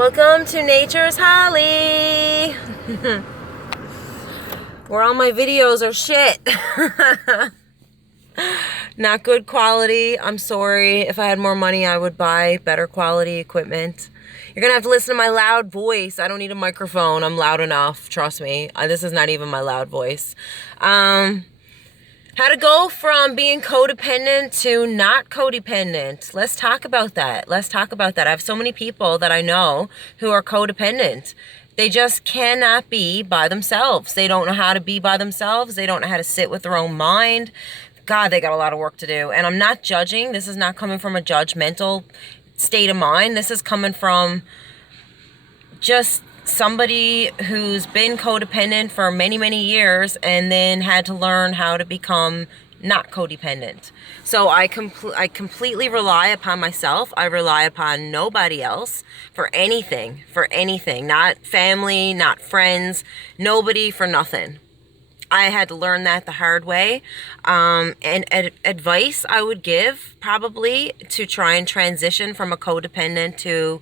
Welcome to Nature's Holly. Where all my videos are shit. Not good quality. I'm sorry. If I had more money, I would buy better quality equipment. You're gonna have to listen to my loud voice. I don't need a microphone. I'm loud enough. Trust me. This is not even my loud voice. How to go from being codependent to not codependent. Let's talk about that. I have so many people that I know who are codependent. They just cannot be by themselves. They don't know how to be by themselves. They don't know how to sit with their own mind. God, they got a lot of work to do. And I'm not judging. This is not coming from a judgmental state of mind. This is coming from just somebody who's been codependent for many, many years and then had to learn how to become not codependent. So I completely rely upon myself. I rely upon nobody else for anything, not family, not friends, nobody for nothing. I had to learn that the hard way. And advice I would give probably to try and transition from a codependent to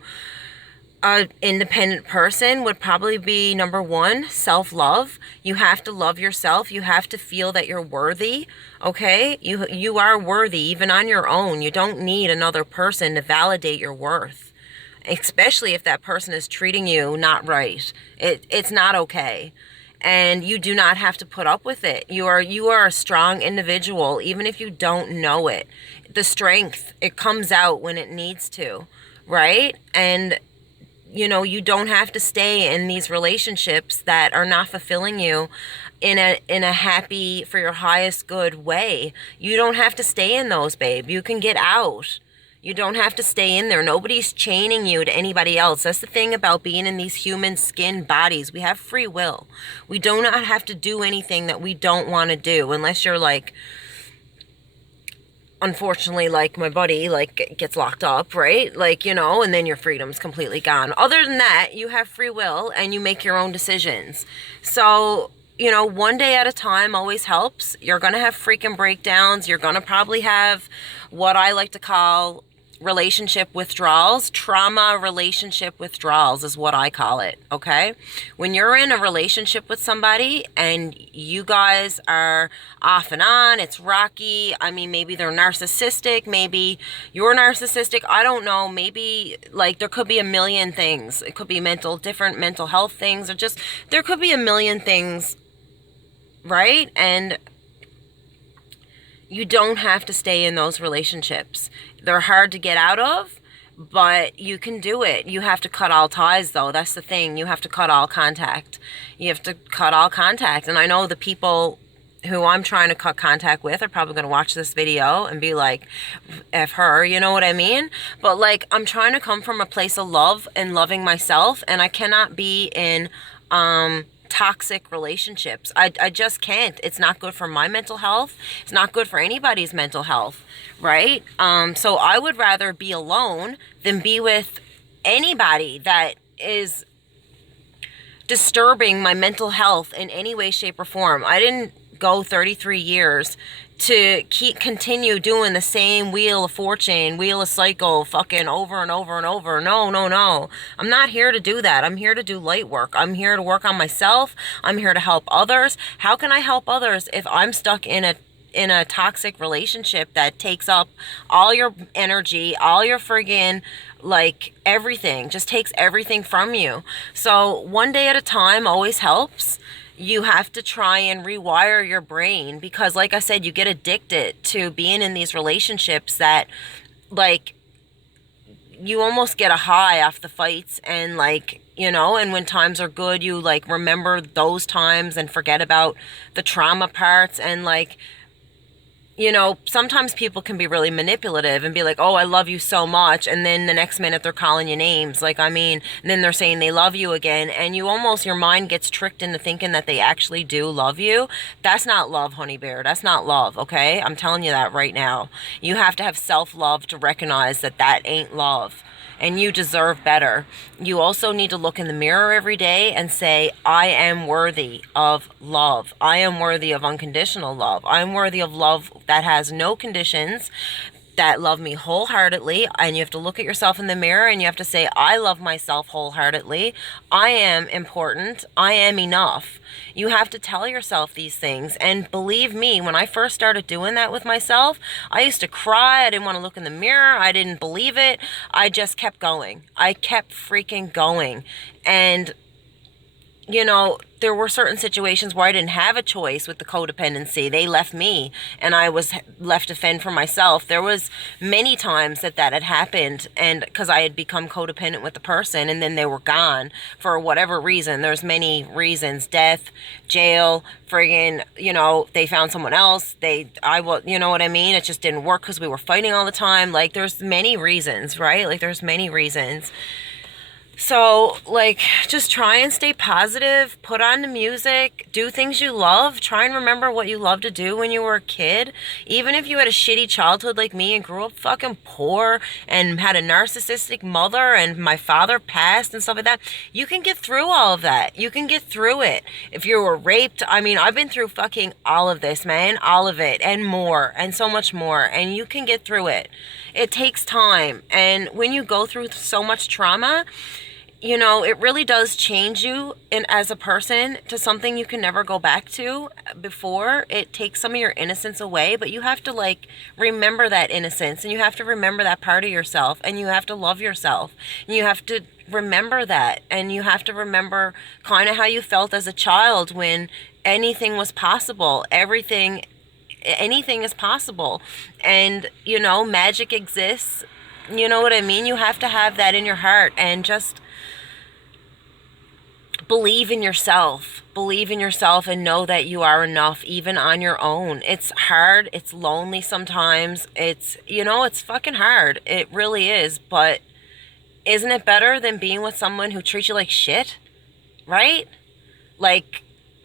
an independent person would probably be number one, self-love. You have to love yourself. You have to feel that you're worthy. Okay? You are worthy even on your own. You don't need another person to validate your worth, especially if that person is treating you not right. It's not okay. And you do not have to put up with it. You are a strong individual, even if you don't know it. The strength, it comes out when it needs to, right? And you don't have to stay in these relationships that are not fulfilling you in a happy, for your highest good way. You don't have to stay in those, babe. You can get out. You don't have to stay in there. Nobody's chaining you to anybody else. That's the thing about being in these human skin bodies. We have free will. We do not have to do anything that we don't want to do, unless you're like, unfortunately, like my buddy, like gets locked up, right? Like, and then your freedom's completely gone. Other than that, you have free will and you make your own decisions. So, one day at a time always helps. You're going to have freaking breakdowns. You're going to probably have what I like to call relationship withdrawals. Trauma relationship withdrawals is what I call it, okay? When you're in a relationship with somebody and you guys are off and on, it's rocky. I mean, maybe they're narcissistic, maybe you're narcissistic, I don't know. Maybe, like, there could be a million things. It could be different mental health things, or just, there could be a million things, right? And you don't have to stay in those relationships. They're hard to get out of, but you can do it. You have to cut all ties, though. That's the thing. You have to cut all contact. You have to cut all contact. And I know the people who I'm trying to cut contact with are probably going to watch this video and be like, F her, you know what I mean? But, like, I'm trying to come from a place of love and loving myself, and I cannot be in toxic relationships. I just can't. It's not good for my mental health. It's not good for anybody's mental health, right? So I would rather be alone than be with anybody that is disturbing my mental health in any way, shape, or form. I didn't go 33 years to continue doing the same wheel of fortune, wheel of cycle, fucking over and over and over. No. I'm not here to do that. I'm here to do light work. I'm here to work on myself. I'm here to help others. How can I help others if I'm stuck in a toxic relationship that takes up all your energy, all your friggin', like, everything, just takes everything from you? So one day at a time always helps. You have to try and rewire your brain, because, like I said, you get addicted to being in these relationships that, like, you almost get a high off the fights, and, like, and when times are good, you, like, remember those times and forget about the trauma parts. And, like, sometimes people can be really manipulative and be like, oh, I love you so much. And then the next minute they're calling you names. Like, I mean, and then they're saying they love you again. And your mind gets tricked into thinking that they actually do love you. That's not love, honey bear. That's not love, okay? I'm telling you that right now. You have to have self-love to recognize that that ain't love. And you deserve better. You also need to look in the mirror every day and say, I am worthy of love. I am worthy of unconditional love. I am worthy of love that has no conditions, that love me wholeheartedly, and you have to look at yourself in the mirror and you have to say, I love myself wholeheartedly. I am important. I am enough. You have to tell yourself these things. And believe me, when I first started doing that with myself, I used to cry. I didn't want to look in the mirror. I didn't believe it. I just kept going. I kept freaking going. And you know, there were certain situations where I didn't have a choice with the codependency. They left me and I was left to fend for myself. There was many times that had happened, and because I had become codependent with the person and then they were gone for whatever reason. There's many reasons: death, jail, friggin', you know, they found someone else. You know what I mean? It just didn't work because we were fighting all the time. Like, there's many reasons, right? Like, there's many reasons. So, like, just try and stay positive, put on the music, do things you love, try and remember what you loved to do when you were a kid. Even if you had a shitty childhood like me and grew up fucking poor and had a narcissistic mother and my father passed and stuff like that, you can get through all of that. You can get through it. If you were raped, I mean, I've been through fucking all of this, man, all of it and more and so much more, and you can get through it. It takes time, and when you go through so much trauma, you know, it really does change you as a person to something you can never go back to before. It takes some of your innocence away, but you have to, like, remember that innocence, and you have to remember that part of yourself, and you have to love yourself, and you have to remember that, and you have to remember kind of how you felt as a child when anything was possible. Anything is possible, and, you know, magic exists. You know what I mean? You have to have that in your heart, and just believe in yourself and know that you are enough, even on your own. It's hard. It's lonely sometimes. It's, you know, it's fucking hard. It really is. But isn't it better than being with someone who treats you like shit? Right? Like,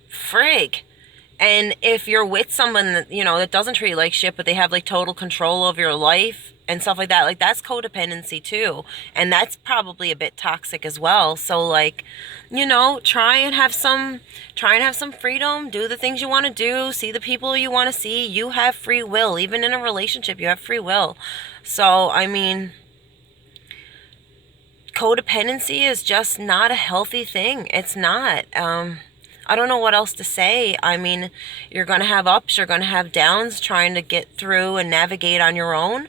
frig. And if you're with someone that, you know, that doesn't treat you like shit, but they have, like, total control of your life and stuff like that, like, that's codependency too, and that's probably a bit toxic as well. So, like, you know, try and have some freedom, do the things you want to do, see the people you want to see. You have free will. Even in a relationship, you have free will. So, I mean, codependency is just not a healthy thing. It's not. I don't know what else to say. I mean, you're going to have ups, you're going to have downs, trying to get through and navigate on your own.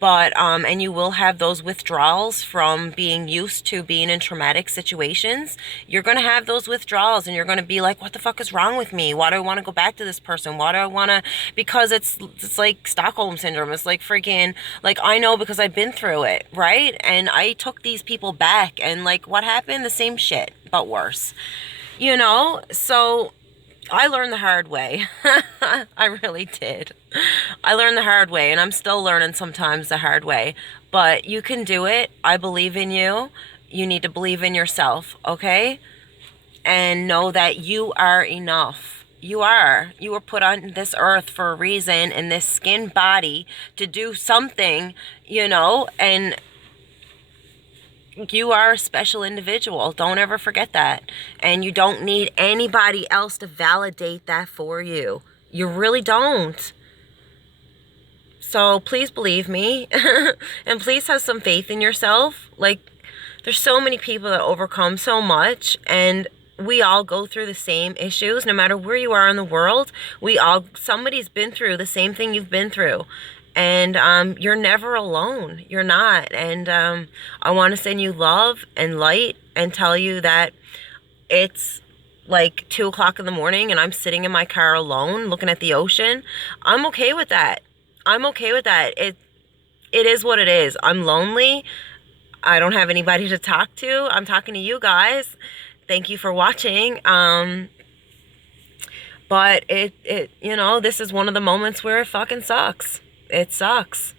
But, and you will have those withdrawals from being used to being in traumatic situations. You're going to have those withdrawals, and you're going to be like, what the fuck is wrong with me? Why do I want to go back to this person? Why do I want to, because it's like Stockholm syndrome. It's like freaking, like, I know because I've been through it, right? And I took these people back, and, like, what happened? The same shit, but worse. You know, so I learned the hard way. I really did. I learned the hard way, and I'm still learning sometimes the hard way. But you can do it. I believe in you. You need to believe in yourself, okay? And know that you are enough. You are. You were put on this earth for a reason, in this skin body, to do something, you know, and you are a special individual. Don't ever forget that. And you don't need anybody else to validate that for you. You really don't. So please believe me. And please have some faith in yourself. Like, there's so many people that overcome so much, and we all go through the same issues. No matter where you are in the world, somebody's been through the same thing you've been through. And you're never alone. You're not. And I want to send you love and light and tell you that it's like 2 o'clock in the morning and I'm sitting in my car alone looking at the ocean. I'm okay with that. I'm okay with that. It is what it is. I'm lonely. I don't have anybody to talk to. I'm talking to you guys. Thank you for watching. But it you know, this is one of the moments where it fucking sucks. It sucks.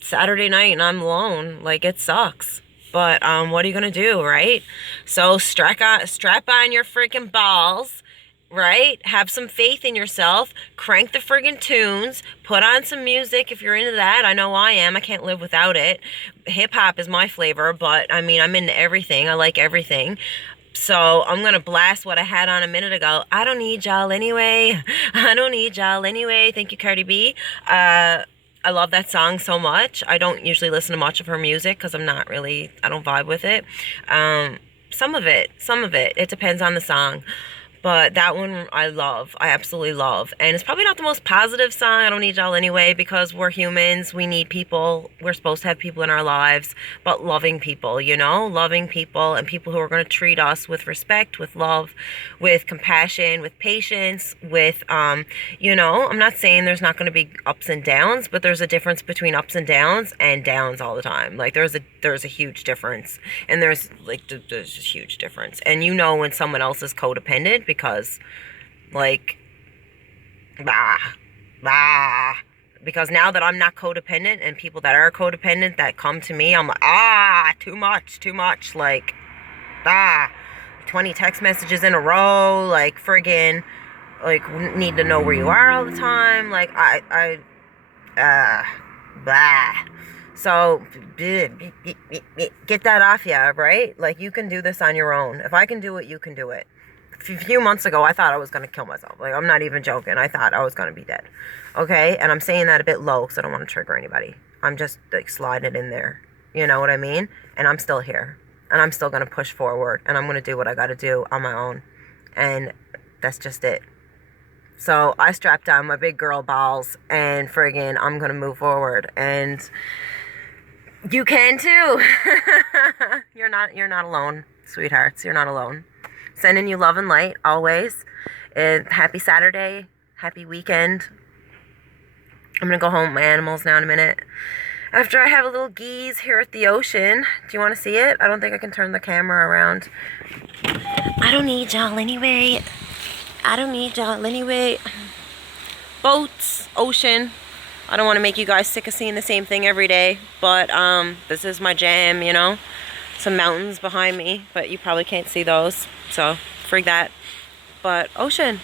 Saturday night and I'm alone. Like, it sucks. But what are you gonna do, right? So strap on your freaking balls, right? Have some faith in yourself. Crank the friggin' tunes. Put on some music if you're into that. I know I am. I can't live without it. Hip hop is my flavor, but I mean, I'm into everything. I like everything. So I'm going to blast what I had on a minute ago. I don't need y'all anyway. I don't need y'all anyway. Thank you, Cardi B. I love that song so much. I don't usually listen to much of her music because I don't vibe with it. Some of it. It depends on the song. But that one I love. I absolutely love. And it's probably not the most positive song. I don't need y'all anyway because we're humans. We need people. We're supposed to have people in our lives. But loving people, you know? Loving people and people who are going to treat us with respect, with love, with compassion, with patience, with, you know, I'm not saying there's not going to be ups and downs, but there's a difference between ups and downs all the time. Like there's a huge difference. And there's a huge difference. And you know when someone else is codependent because, like, because now that I'm not codependent and people that are codependent that come to me, I'm like, too much, like, 20 text messages in a row, like, friggin', like, need to know where you are all the time, like, so, get that off ya, right? Like, you can do this on your own. If I can do it, you can do it. A few months ago, I thought I was going to kill myself. Like, I'm not even joking. I thought I was going to be dead. Okay? And I'm saying that a bit low because I don't want to trigger anybody. I'm just, like, sliding it in there. You know what I mean? And I'm still here. And I'm still going to push forward. And I'm going to do what I got to do on my own. And that's just it. So, I strapped down my big girl balls. And friggin', I'm going to move forward. And you can too. You're not alone, sweethearts. You're not alone. Sending you love and light always. And happy Saturday. Happy weekend. I'm going to go home with my animals now in a minute. After I have a little geese here at the ocean. Do you want to see it? I don't think I can turn the camera around. I don't need y'all anyway. Boats, ocean. I don't want to make you guys sick of seeing the same thing every day. But this is my jam, you know. Some mountains behind me, but you probably can't see those, so frig that. But ocean.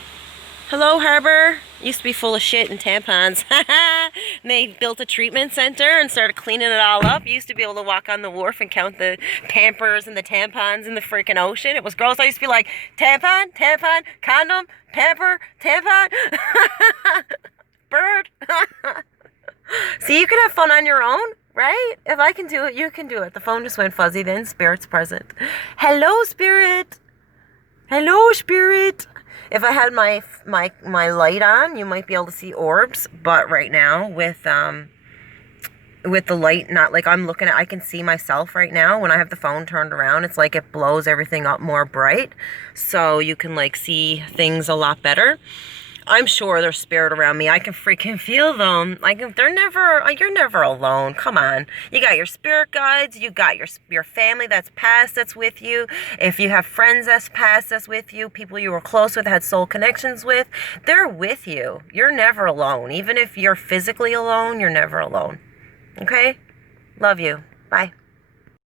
Hello, harbor. Used to be full of shit and tampons. And they built a treatment center and started cleaning it all up. You used to be able to walk on the wharf and count the Pampers and the tampons in the freaking ocean. It was gross. I used to be like, tampon, condom, pamper, tampon, bird. See, you can have fun on your own. Right? If I can do it, you can do it. The phone just went fuzzy then. Spirit's present. Hello, Spirit. Hello, Spirit. If I had my light on, you might be able to see orbs. But right now, with the light, not like I'm looking at, I can see myself right now. When I have the phone turned around, it's like it blows everything up more bright. So you can like see things a lot better. I'm sure there's spirit around me. I can freaking feel them. Like, you're never alone. Come on. You got your spirit guides. You got your family that's past that's with you. If you have friends that's past that's with you, people you were close with, had soul connections with, they're with you. You're never alone. Even if you're physically alone, you're never alone. Okay? Love you. Bye.